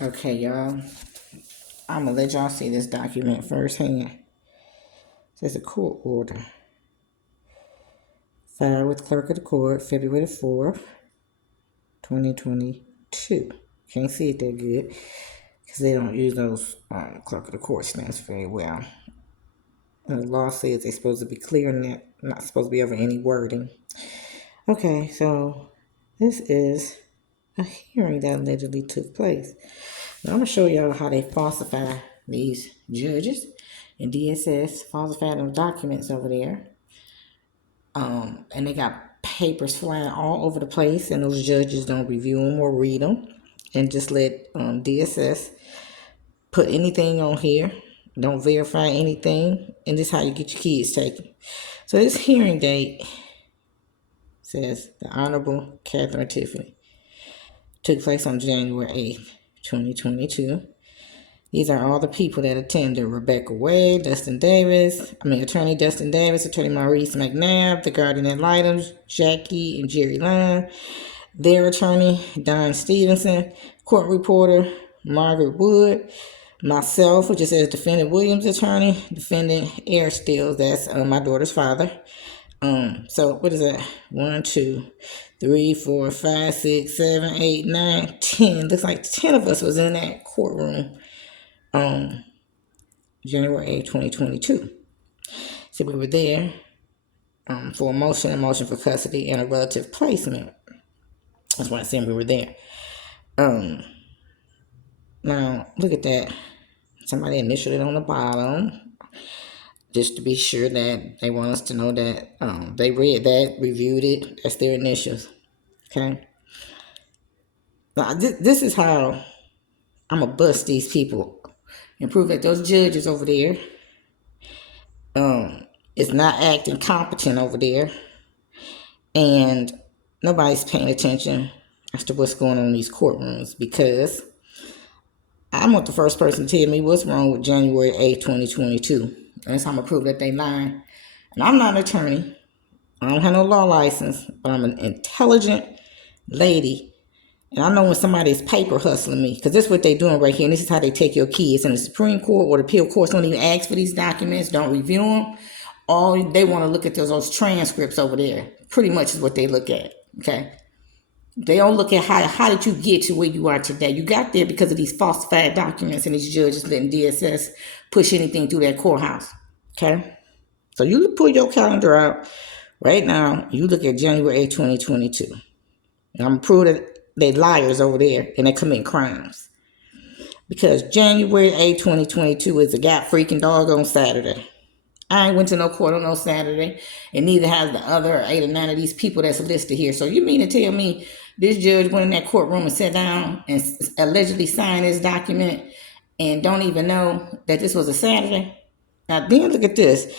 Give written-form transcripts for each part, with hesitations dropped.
Okay, y'all. I'm gonna let y'all see this document firsthand. It says a court order. Filed with clerk of the court, February the 4th, 2022. Can't see it that good because they don't use those clerk of the court stamps very well. And the law says they're supposed to be clear and that not supposed to be over any wording. Okay, so this is a hearing that allegedly took place. Now I'm gonna show y'all how they falsify these judges and DSS, falsify them documents over there. And they got papers flying all over the place, and those judges don't review them or read them, and just let DSS put anything on here, don't verify anything, and this is how you get your kids taken. So this hearing date says the Honorable Catherine Tiffany took place on January 8th, 2022. These are all the people that attended: Rebecca Wade, Attorney Dustin Davis, Attorney Maurice McNabb, the guardian ad litem, Jackie and Jerry Line, their attorney, Don Stevenson, court reporter, Margaret Wood, myself, which is as defendant Williams' attorney, defendant Air Stills, that's my daughter's father. So what is that? 1, 2, 3, 4, 5, 6, 7, 8, 9, 10. Looks like 10 of us was in that courtroom. January 8th, 2022. So we were there for a motion for custody and a relative placement. That's why I said we were there. Now, look at that. Somebody initialed it on the bottom just to be sure that they want us to know that they read that, reviewed it. That's their initials. Okay? Now, this is how I'm going to bust these people and prove that those judges over there is not acting competent over there, and nobody's paying attention as to what's going on in these courtrooms, because I'm not the first person to tell me what's wrong with January 8th, 2022. And that's how I'm going to prove that they lying. And I'm not an attorney. I don't have no law license, but I'm an intelligent lady. And I know when somebody is paper hustling me, because this is what they're doing right here. And this is how they take your kids. And the Supreme Court or the appeal courts don't even ask for these documents, don't review them. All they want to look at those transcripts over there. Pretty much is what they look at. Okay. They don't look at how did you get to where you are today. You got there because of these falsified documents and these judges letting DSS push anything through that courthouse. Okay. So you pull your calendar out right now. You look at January 8, 2022. And I'm proving that they liars over there and they commit crimes. Because January 8, 2022 is a god freaking doggone Saturday. I ain't went to no court on no Saturday, and neither has the other 8 or 9 of these people that's listed here. So you mean to tell me this judge went in that courtroom and sat down and allegedly signed this document and don't even know that this was a Saturday? Now then look at this.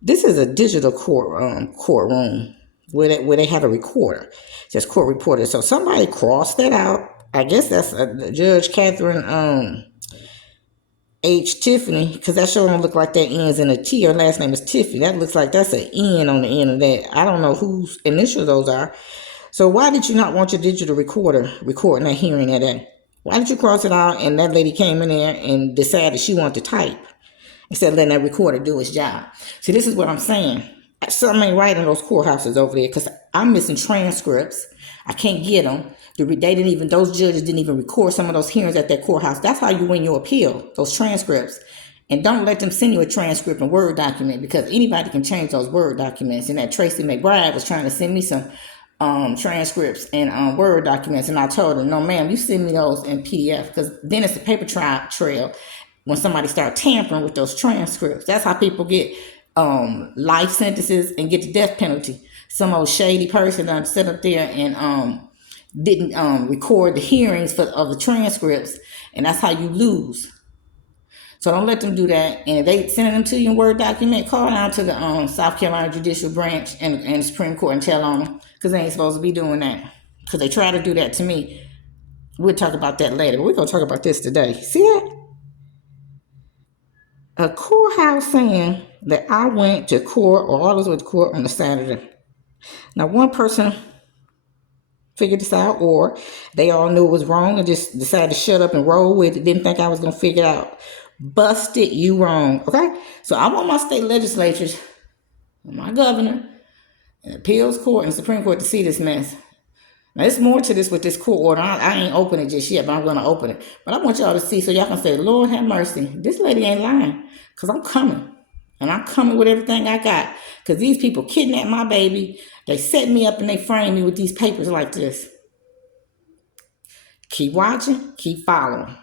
This is a digital courtroom where they have a recorder. It says court reporter. So somebody crossed that out. I guess that's Judge Catherine H. Tiffany, because that sure don't look like that ends in a T. Her last name is Tiffany. That looks like that's an N on the end of that. I don't know whose initials those are. So why did you not want your digital recorder recording that hearing that day? Why did you cross it out and that lady came in there and decided she wanted to type instead of letting that recorder do its job? See, this is what I'm saying. Something ain't right in those courthouses over there, because I'm missing transcripts. I can't get them. Those judges didn't even record some of those hearings at that courthouse. That's how you win your appeal, those transcripts. And don't let them send you a transcript and Word document, because anybody can change those Word documents. And that Tracy McBride was trying to send me some transcripts and Word documents. And I told her, no, ma'am, you send me those in PDF, because then it's a paper trail when somebody start tampering with those transcripts. That's how people get life sentences and get the death penalty. Some old shady person done sit up there and didn't record the hearings of the transcripts, and that's how you lose. So don't let them do that. And if they send them to you in Word document, call down to the South Carolina Judicial Branch and the Supreme Court and tell on them, because they ain't supposed to be doing that. Because they try to do that to me. We'll talk about that later, but we're going to talk about this today. See that? A courthouse saying that I went to court, or all of us went to court on a Saturday. Now, one person figure this out, or they all knew it was wrong and just decided to shut up and roll with it, didn't think I was going to figure it out. Busted you wrong, okay? So I want my state legislatures, my governor, and appeals court and Supreme Court to see this mess. Now, there's more to this with this court order. I ain't open it just yet, but I'm going to open it. But I want y'all to see so y'all can say, Lord have mercy. This lady ain't lying, because I'm coming. And I'm coming with everything I got. Because these people kidnapped my baby. They set me up and they framed me with these papers like this. Keep watching. Keep following.